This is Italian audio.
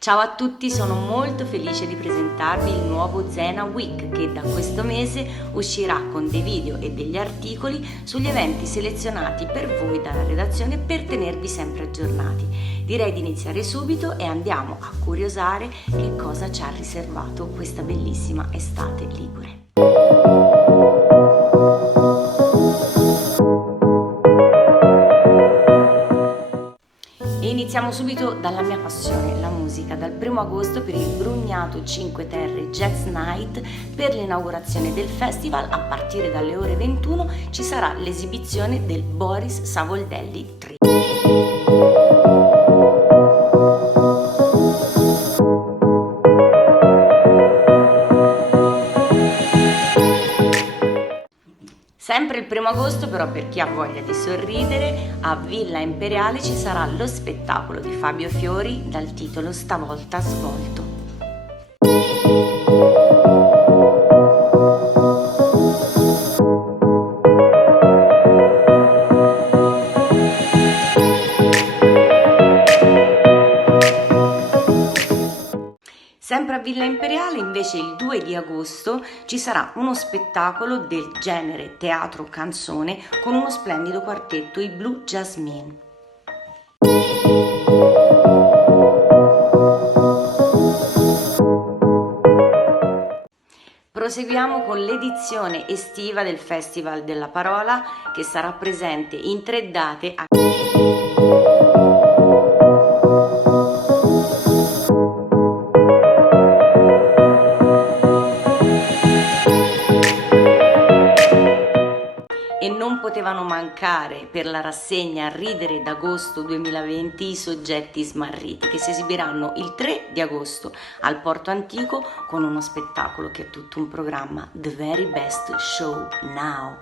Ciao a tutti, sono molto felice di presentarvi il nuovo Zena Week che da questo mese uscirà con dei video e degli articoli sugli eventi selezionati per voi dalla redazione per tenervi sempre aggiornati. Direi di iniziare subito e andiamo a curiosare che cosa ci ha riservato questa bellissima estate ligure. Iniziamo subito dalla mia passione, la musica, dal 1 agosto per il Brugnato Cinque Terre Jazz Night. Per l'inaugurazione del festival, a partire dalle ore 21, ci sarà l'esibizione del Boris Savoldelli Trio. Sempre il 1 agosto, però, per chi ha voglia di sorridere, a Villa Imperiale ci sarà lo spettacolo di Fabio Fiori dal titolo Stavolta svolto. Sempre a Villa Imperiale, invece, il 2 di agosto ci sarà uno spettacolo del genere teatro canzone con uno splendido quartetto, i Blue Jasmine. Proseguiamo con l'edizione estiva del Festival della Parola, che sarà presente in 3 date a e non potevano mancare per la rassegna Ridere d'Agosto 2020 i Soggetti Smarriti, che si esibiranno il 3 di agosto al Porto Antico con uno spettacolo che è tutto un programma, The Very Best Show Now.